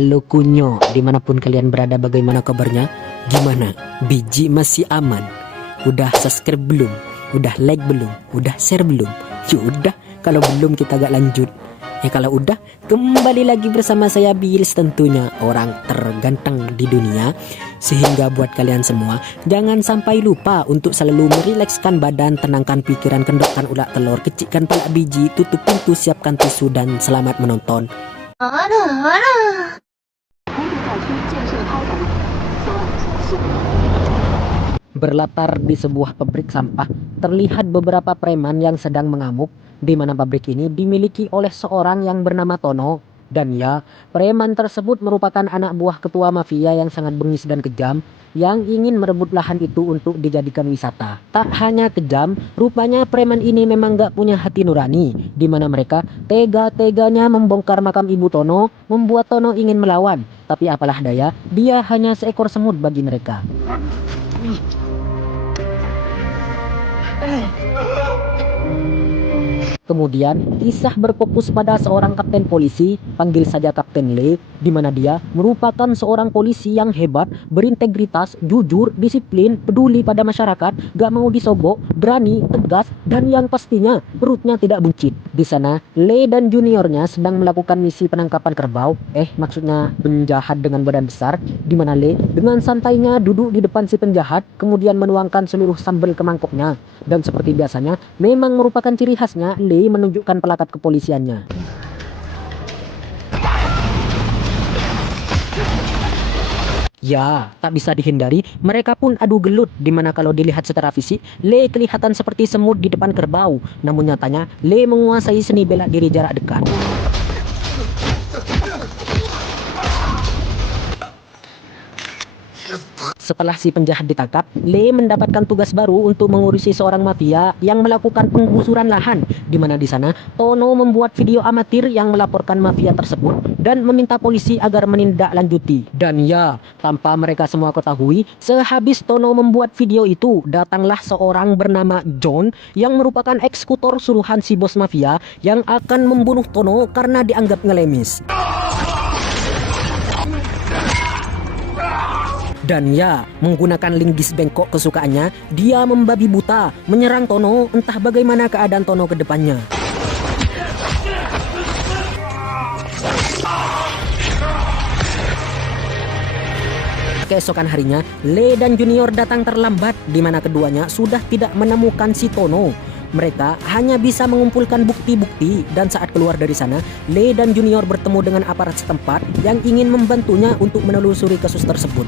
Halo Kunyo, dimanapun kalian berada, bagaimana kabarnya? Gimana? Biji masih aman? Udah subscribe belum? Udah like belum? Udah share belum? Yaudah, kalau belum kita gak lanjut. Kalau udah, kembali lagi bersama saya Bills, tentunya orang terganteng di dunia. Sehingga buat kalian semua, jangan sampai lupa untuk selalu merilekskan badan, tenangkan pikiran, kendorkan ulat telur, kecikkan pala biji, tutup pintu, siapkan tisu, dan selamat menonton. Berlatar di sebuah pabrik sampah, terlihat beberapa preman yang sedang mengamuk, di mana pabrik ini dimiliki oleh seorang yang bernama Tono. Dan ya, preman tersebut merupakan anak buah ketua mafia yang sangat bengis dan kejam, yang ingin merebut lahan itu untuk dijadikan wisata. Tak hanya kejam, rupanya preman ini memang gak punya hati nurani, di mana mereka tega-teganya membongkar makam ibu Tono, membuat Tono ingin melawan. Tapi apalah daya, dia hanya seekor semut bagi mereka. Kemudian, kisah berfokus pada seorang kapten polisi, panggil saja Kapten Lee, di mana dia merupakan seorang polisi yang hebat, berintegritas, jujur, disiplin, peduli pada masyarakat, gak mau disobok, berani, tegas, dan yang pastinya perutnya tidak buncit. Di sana, Lee dan juniornya sedang melakukan misi penangkapan kerbau, maksudnya penjahat dengan badan besar, di mana Lee dengan santainya duduk di depan si penjahat, kemudian menuangkan seluruh sambal ke mangkoknya. Dan seperti biasanya, memang merupakan ciri khasnya, Lee menunjukkan pelakat kepolisiannya. Ya, tak bisa dihindari, mereka pun adu gelut, dimana kalau dilihat secara fisik, Lee kelihatan seperti semut di depan kerbau. Namun nyatanya, Lee menguasai seni bela diri jarak dekat. Setelah si penjahat ditangkap, Lee mendapatkan tugas baru untuk mengurusi seorang mafia yang melakukan penggusuran lahan, di mana di sana Tono membuat video amatir yang melaporkan mafia tersebut dan meminta polisi agar menindaklanjuti. Dan ya, tanpa mereka semua ketahui, sehabis Tono membuat video itu, datanglah seorang bernama John yang merupakan eksekutor suruhan si bos mafia yang akan membunuh Tono karena dianggap ngelemis. Dan ya, menggunakan linggis bengkok kesukaannya, dia membabi buta, menyerang Tono, entah bagaimana keadaan Tono ke depannya. Keesokan harinya, Lee dan Junior datang terlambat, di mana keduanya sudah tidak menemukan si Tono. Mereka hanya bisa mengumpulkan bukti-bukti, dan saat keluar dari sana, Lee dan Junior bertemu dengan aparat setempat yang ingin membantunya untuk menelusuri kasus tersebut.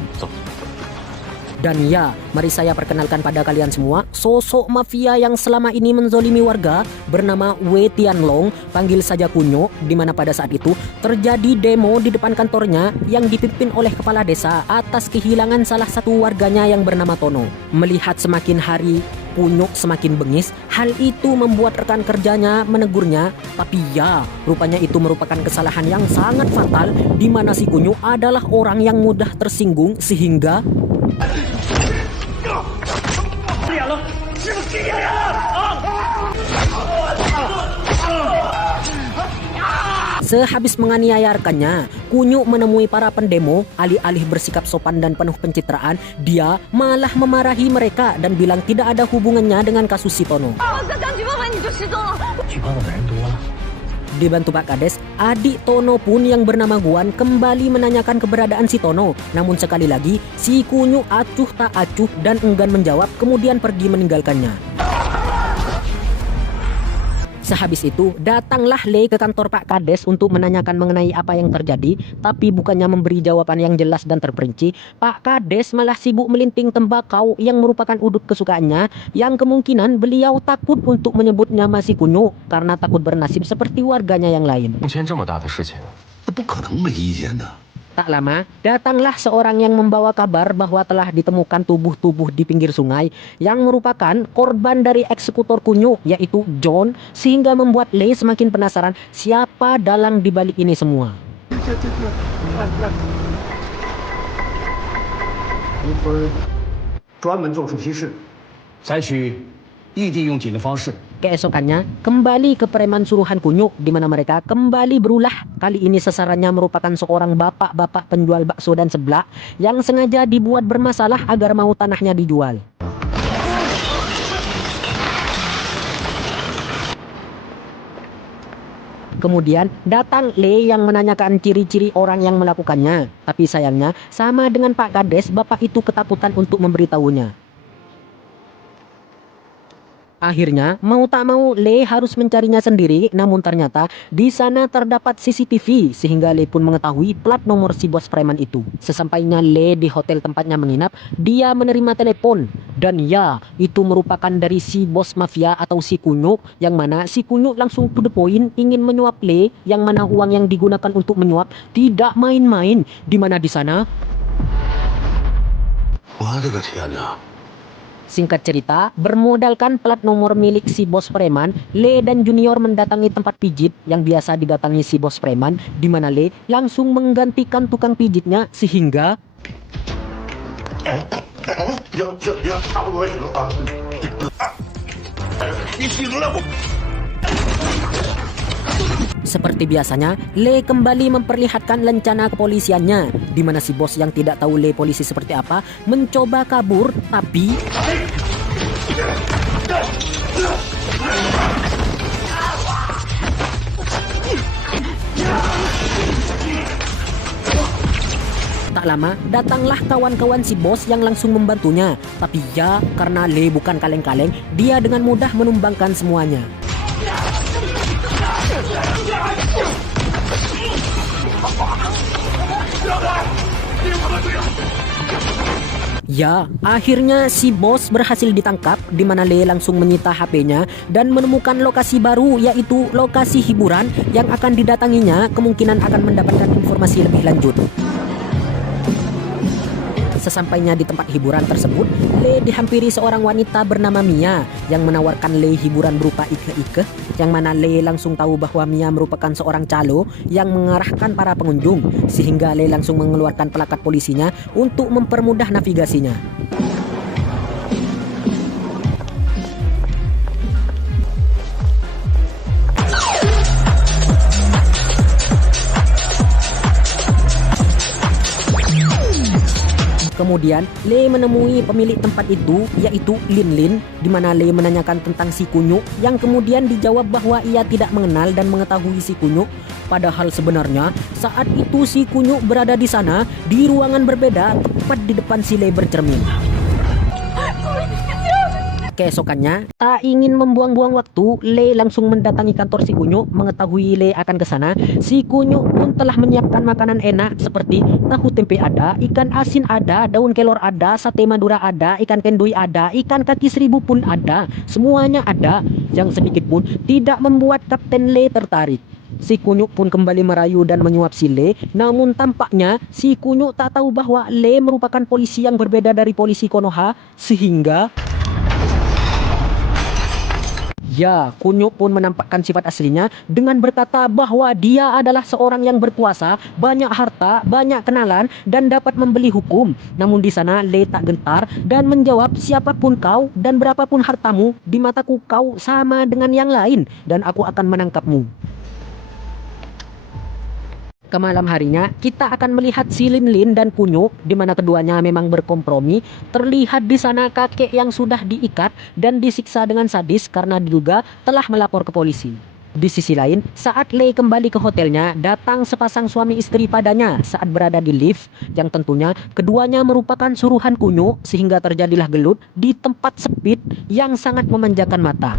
Dan ya, mari saya perkenalkan pada kalian semua sosok mafia yang selama ini menzolimi warga bernama Wei Tianlong, panggil saja Kunyo, di mana pada saat itu terjadi demo di depan kantornya yang dipimpin oleh kepala desa atas kehilangan salah satu warganya yang bernama Tono. Melihat semakin hari Kunyo semakin bengis, hal itu membuat rekan kerjanya menegurnya, tapi ya, rupanya itu merupakan kesalahan yang sangat fatal, di mana si Kunyo adalah orang yang mudah tersinggung sehingga sehabis menganiaya rekannya, Kunyo menemui para pendemo. Alih-alih bersikap sopan dan penuh pencitraan, dia malah memarahi mereka dan bilang tidak ada hubungannya dengan kasus si Tono. Dibantu Pak Kades, adik Tono pun yang bernama Guan kembali menanyakan keberadaan si Tono. Namun sekali lagi, si Kunyo acuh tak acuh dan enggan menjawab, kemudian pergi meninggalkannya. Sehabis itu, datanglah Lee ke kantor Pak Kades untuk menanyakan mengenai apa yang terjadi, tapi bukannya memberi jawaban yang jelas dan terperinci, Pak Kades malah sibuk melinting tembakau yang merupakan udut kesukaannya, yang kemungkinan beliau takut untuk menyebutnya masih Kunyo karena takut bernasib seperti warganya yang lain. Tak lama, datanglah seorang yang membawa kabar bahwa telah ditemukan tubuh-tubuh di pinggir sungai yang merupakan korban dari eksekutor Kunyo, yaitu John, sehingga membuat Lee semakin penasaran siapa dalang di balik ini semua. Keesokannya, kembali ke preman suruhan kunyuk di mana mereka kembali berulah. Kali ini sasarannya merupakan seorang bapak-bapak penjual bakso dan seblak yang sengaja dibuat bermasalah agar mau tanahnya dijual. Kemudian datang Le yang menanyakan ciri-ciri orang yang melakukannya. Tapi sayangnya, sama dengan Pak Kades, bapak itu ketakutan untuk memberitahunya. Akhirnya, mau tak mau, Le harus mencarinya sendiri, namun ternyata di sana terdapat CCTV, sehingga Le pun mengetahui plat nomor si bos preman itu. Sesampainya Le di hotel tempatnya menginap, dia menerima telepon. Dan ya, itu merupakan dari si bos mafia atau si Kunyuk, yang mana si Kunyuk langsung to the point ingin menyuap Le, yang mana uang yang digunakan untuk menyuap tidak main-main, di mana di sana singkat cerita, bermodalkan plat nomor milik si bos preman, Le dan Junior mendatangi tempat pijit yang biasa didatangi si bos preman, di mana Le langsung menggantikan tukang pijitnya sehingga seperti biasanya, Le kembali memperlihatkan lencana kepolisiannya, di mana si bos yang tidak tahu Le polisi seperti apa mencoba kabur, tapi tak lama datanglah kawan-kawan si bos yang langsung membantunya. Tapi ya, karena Le bukan kaleng-kaleng, dia dengan mudah menumbangkan semuanya. Ya, akhirnya si bos berhasil ditangkap, di mana Le langsung menyita HP-nya dan menemukan lokasi baru, yaitu lokasi hiburan yang akan didatanginya, kemungkinan akan mendapatkan informasi lebih lanjut. Sesampainya di tempat hiburan tersebut, Le dihampiri seorang wanita bernama Mia yang menawarkan Le hiburan berupa ike-ike, yang mana Le langsung tahu bahwa Mia merupakan seorang calo yang mengarahkan para pengunjung, sehingga Le langsung mengeluarkan pelakat polisinya untuk mempermudah navigasinya. Kemudian Le menemui pemilik tempat itu, yaitu Lin Lin, di mana Le menanyakan tentang si Kunyuk, yang kemudian dijawab bahwa ia tidak mengenal dan mengetahui si Kunyuk. Padahal sebenarnya saat itu si Kunyuk berada di sana di ruangan berbeda, tepat di depan si Le bercermin. Keesokannya, tak ingin membuang-buang waktu, Le langsung mendatangi kantor si Kunyuk. Mengetahui Le akan ke sana, si Kunyuk pun telah menyiapkan makanan enak seperti tahu tempe ada, ikan asin ada, daun kelor ada, sate madura ada, ikan kendui ada, ikan kaki seribu pun ada. Semuanya ada, yang sedikit pun tidak membuat Kapten Le tertarik. Si Kunyuk pun kembali merayu dan menyuap si Le, namun tampaknya si Kunyuk tak tahu bahwa Le merupakan polisi yang berbeda dari polisi Konoha, sehingga ya, Kunyuk pun menampakkan sifat aslinya dengan berkata bahwa dia adalah seorang yang berkuasa, banyak harta, banyak kenalan, dan dapat membeli hukum. Namun di sana Le tak gentar dan menjawab, siapapun kau dan berapapun hartamu, di mataku kau sama dengan yang lain dan aku akan menangkapmu. Ke malam harinya, kita akan melihat si Lin Lin dan Kunyuk, di mana keduanya memang berkompromi. Terlihat di sana kakek yang sudah diikat dan disiksa dengan sadis karena diduga telah melapor ke polisi. Di sisi lain, saat Le kembali ke hotelnya, datang sepasang suami istri padanya saat berada di lift, yang tentunya keduanya merupakan suruhan Kunyuk, sehingga terjadilah gelut di tempat sempit yang sangat memanjakan mata.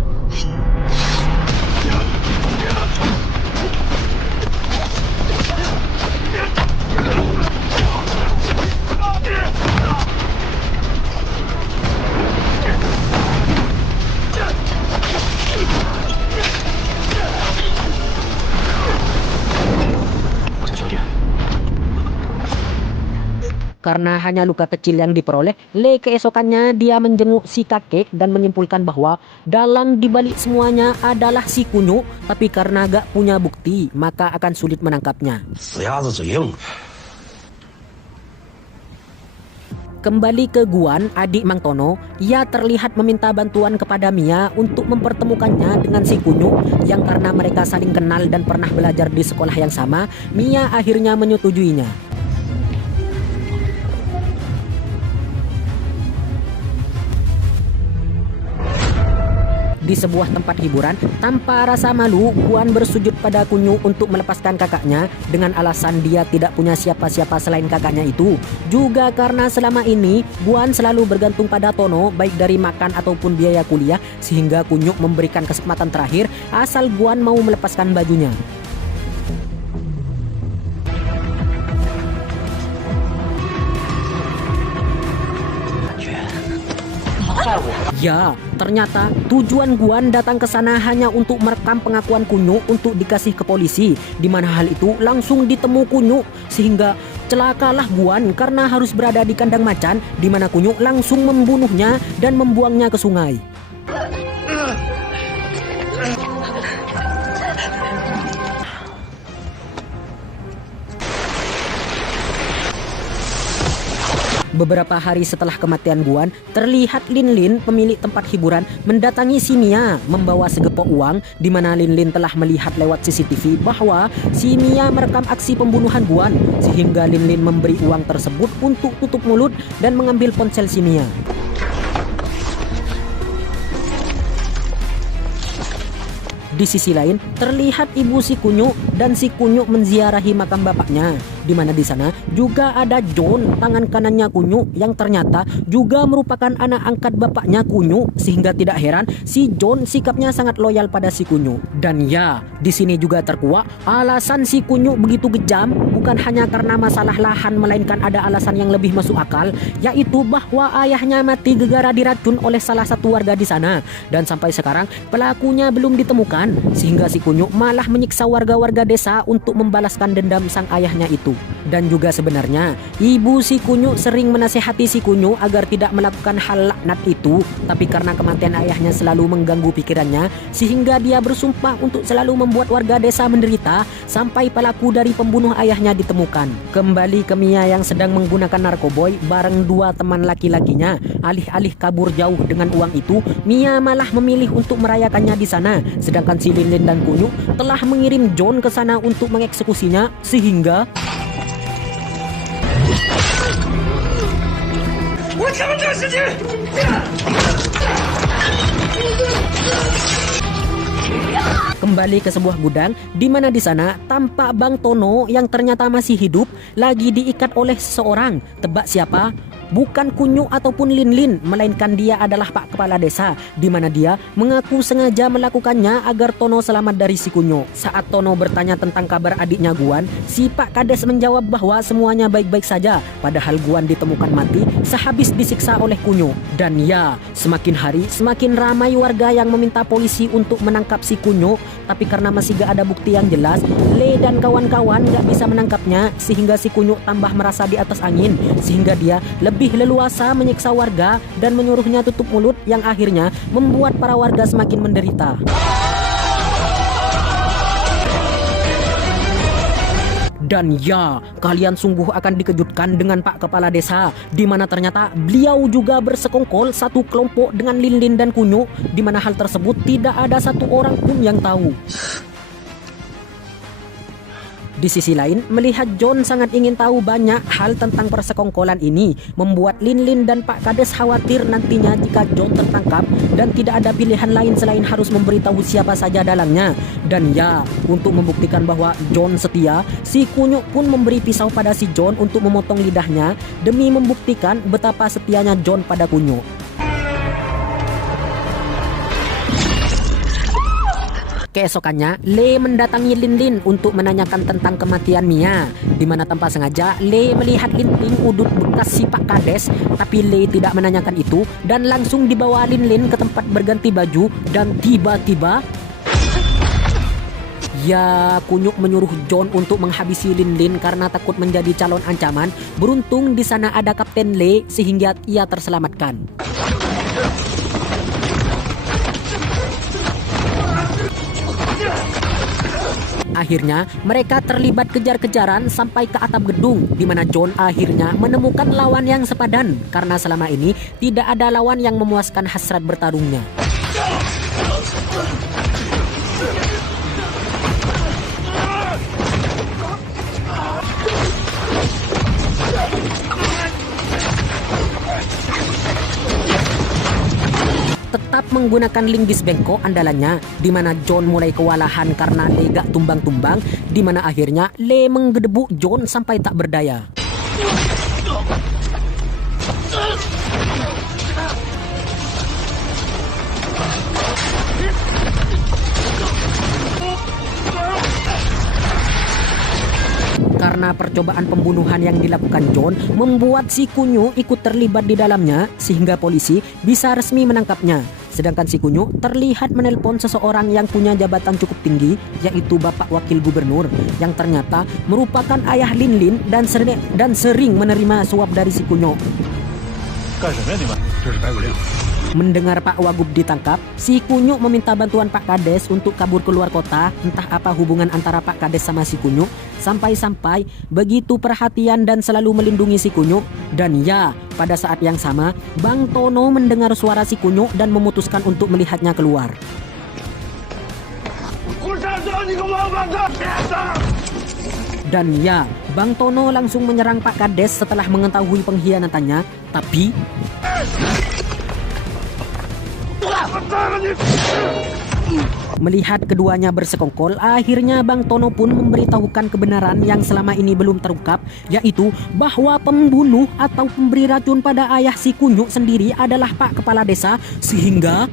Karena hanya luka kecil yang diperoleh, Le keesokannya dia menjenguk si kakek dan menyimpulkan bahwa dalang dibalik semuanya adalah si Kunyuk, tapi karena gak punya bukti, maka akan sulit menangkapnya. Kembali ke Guan, adik Mang Tono, ia terlihat meminta bantuan kepada Mia untuk mempertemukannya dengan si Kunyuk yang karena mereka saling kenal dan pernah belajar di sekolah yang sama, Mia akhirnya menyetujuinya. Di sebuah tempat hiburan, tanpa rasa malu, Guan bersujud pada Kunyuk untuk melepaskan kakaknya dengan alasan dia tidak punya siapa-siapa selain kakaknya itu. Juga karena selama ini Guan selalu bergantung pada Tono baik dari makan ataupun biaya kuliah, sehingga Kunyuk memberikan kesempatan terakhir asal Guan mau melepaskan bajunya. Ya, ternyata tujuan Guan datang ke sana hanya untuk merekam pengakuan Kunyuk untuk dikasih ke polisi, di mana hal itu langsung ditemu Kunyuk, sehingga celakalah Guan karena harus berada di kandang macan, di mana Kunyuk langsung membunuhnya dan membuangnya ke sungai. Beberapa hari setelah kematian Guan, terlihat Lin Lin, pemilik tempat hiburan, mendatangi si Mia membawa segepok uang, di mana Lin Lin telah melihat lewat CCTV bahwa si Mia merekam aksi pembunuhan Guan, sehingga Lin Lin memberi uang tersebut untuk tutup mulut dan mengambil ponsel si Mia. Di sisi lain, terlihat ibu si Kunyuk dan si Kunyuk menziarahi makam bapaknya, di mana di sana juga ada John, tangan kanannya Kunyuk, yang ternyata juga merupakan anak angkat bapaknya Kunyuk, sehingga tidak heran si John sikapnya sangat loyal pada si Kunyuk. Dan ya, di sini juga terkuak alasan si Kunyuk begitu kejam bukan hanya karena masalah lahan, melainkan ada alasan yang lebih masuk akal, yaitu bahwa ayahnya mati gegara diracun oleh salah satu warga di sana, dan sampai sekarang pelakunya belum ditemukan, sehingga si Kunyuk malah menyiksa warga-warga desa untuk membalaskan dendam sang ayahnya itu. Dan juga sebenarnya ibu si Kunyuk sering menasehati si Kunyuk agar tidak melakukan hal laknat itu, tapi karena kematian ayahnya selalu mengganggu pikirannya, sehingga dia bersumpah untuk selalu membuat warga desa menderita sampai pelaku dari pembunuh ayahnya ditemukan. Kembali ke Mia yang sedang menggunakan narkoboy bareng dua teman laki-lakinya. Alih-alih kabur jauh dengan uang itu, Mia malah memilih untuk merayakannya di sana, sedangkan si Lin Lin dan Kunyuk telah mengirim John ke sana untuk mengeksekusinya, sehingga kembali ke sebuah gudang, di mana di sana tampak Bang Tono yang ternyata masih hidup lagi diikat oleh seseorang. Tebak siapa? Bukan Kunyuk ataupun Lin Lin, melainkan dia adalah Pak Kepala Desa, di mana dia mengaku sengaja melakukannya agar Tono selamat dari si Kunyuk. Saat Tono bertanya tentang kabar adiknya Guan, si Pak Kades menjawab bahwa semuanya baik-baik saja, padahal Guan ditemukan mati sehabis disiksa oleh Kunyuk. Dan ya, semakin hari semakin ramai warga yang meminta polisi untuk menangkap si Kunyuk, tapi karena masih gak ada bukti yang jelas, Le dan kawan-kawan gak bisa menangkapnya, sehingga si Kunyuk tambah merasa di atas angin, sehingga dia lebih leluasa menyiksa warga dan menyuruhnya tutup mulut, yang akhirnya membuat para warga semakin menderita. Dan ya, kalian sungguh akan dikejutkan dengan Pak Kepala Desa, di mana ternyata beliau juga bersekongkol satu kelompok dengan Lin Lin dan Kunyuk, di mana hal tersebut tidak ada satu orang pun yang tahu. Di sisi lain, melihat John sangat ingin tahu banyak hal tentang persekongkolan ini, membuat Lin Lin dan Pak Kades khawatir nantinya jika John tertangkap dan tidak ada pilihan lain selain harus memberitahu siapa saja dalangnya. Dan ya, untuk membuktikan bahwa John setia, si Kunyuk pun memberi pisau pada si John untuk memotong lidahnya demi membuktikan betapa setianya John pada Kunyuk. Keesokannya, Le mendatangi Lin Lin untuk menanyakan tentang kematian Mia, di mana tanpa sengaja Le melihat Lin Lin udut bekas si Pak Kades, tapi Le tidak menanyakan itu dan langsung dibawa Lin Lin ke tempat berganti baju, dan tiba-tiba ya, Kunyuk menyuruh John untuk menghabisi Lin Lin karena takut menjadi calon ancaman. Beruntung di sana ada Kapten Le sehingga ia terselamatkan. Akhirnya mereka terlibat kejar-kejaran sampai ke atap gedung, di mana John akhirnya menemukan lawan yang sepadan karena selama ini tidak ada lawan yang memuaskan hasrat bertarungnya. Tetap menggunakan linggis bengkok andalannya, di mana John mulai kewalahan karena Lee gak tumbang-tumbang, di mana akhirnya Lee menggedebuk John sampai tak berdaya. Karena percobaan pembunuhan yang dilakukan John membuat si Kunyu ikut terlibat di dalamnya sehingga polisi bisa resmi menangkapnya. Sedangkan si Kunyu terlihat menelpon seseorang yang punya jabatan cukup tinggi, yaitu Bapak Wakil Gubernur, yang ternyata merupakan ayah Lin Lin dan sering menerima suap dari si Kunyu. Mendengar Pak Wagub ditangkap, si Kunyu meminta bantuan Pak Kades untuk kabur keluar kota. Entah apa hubungan antara Pak Kades sama si Kunyu, sampai-sampai begitu perhatian dan selalu melindungi si Kunyu. Dan ya, pada saat yang sama, Bang Tono mendengar suara si Kunyu dan memutuskan untuk melihatnya keluar. Dan ya, Bang Tono langsung menyerang Pak Kades setelah mengetahui pengkhianatannya. Tapi melihat keduanya bersekongkol, akhirnya Bang Tono pun memberitahukan kebenaran yang selama ini belum terungkap, yaitu bahwa pembunuh atau pemberi racun pada ayah si Kunyu sendiri adalah Pak Kepala Desa, sehingga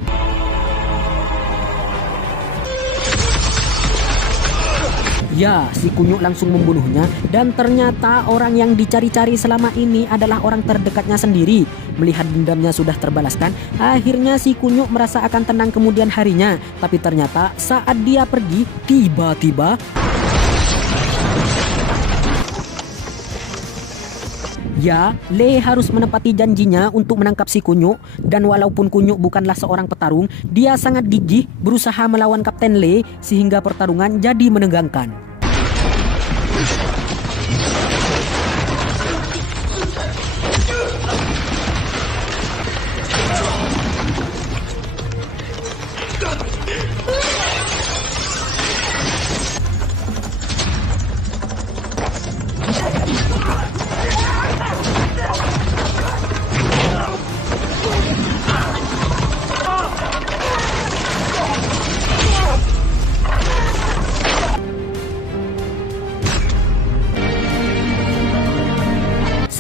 ya, si Kunyu langsung membunuhnya. Dan ternyata orang yang dicari-cari selama ini adalah orang terdekatnya sendiri. Melihat dendamnya sudah terbalaskan, akhirnya si Kunyu merasa akan tenang kemudian harinya. Tapi ternyata saat dia pergi, tiba-tiba ya, Lee harus menepati janjinya untuk menangkap si Kunyu. Dan walaupun Kunyu bukanlah seorang petarung, dia sangat gigih berusaha melawan Kapten Lee sehingga pertarungan jadi menegangkan.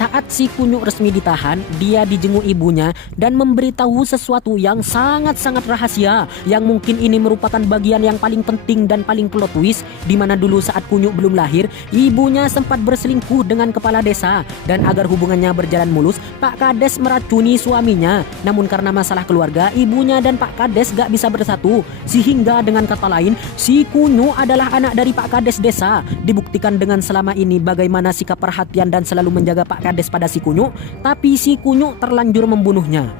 Saat si Kunyu resmi ditahan, dia dijenguk ibunya dan memberitahu sesuatu yang sangat-sangat rahasia, yang mungkin ini merupakan bagian yang paling penting dan paling plot twist, di mana dulu saat Kunyu belum lahir, ibunya sempat berselingkuh dengan kepala desa. Dan agar hubungannya berjalan mulus, Pak Kades meracuni suaminya. Namun karena masalah keluarga, ibunya dan Pak Kades gak bisa bersatu, sehingga dengan kata lain, si Kunyu adalah anak dari Pak Kades desa. Dibuktikan dengan selama ini bagaimana sikap perhatian dan selalu menjaga Pak Kades pada si Kunyu, tapi si Kunyu terlanjur membunuhnya.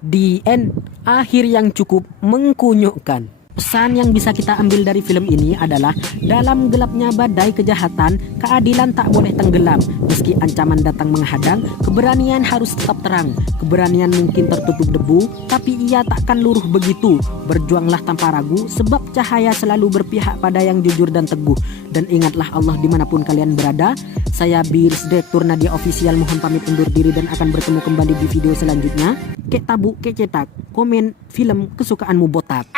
The end, akhir yang cukup mengkunyukkan. Pesan yang bisa kita ambil dari film ini adalah dalam gelapnya badai kejahatan, keadilan tak boleh tenggelam. Meski ancaman datang menghadang, keberanian harus tetap terang. Keberanian mungkin tertutup debu, tapi ia takkan luruh begitu. Berjuanglah tanpa ragu, sebab cahaya selalu berpihak pada yang jujur dan teguh. Dan ingatlah Allah dimanapun kalian berada. Saya Birs Direktur Nadia Official mohon pamit undur diri dan akan bertemu kembali di video selanjutnya. Kek tabu, kek cetak, komen film kesukaanmu botak.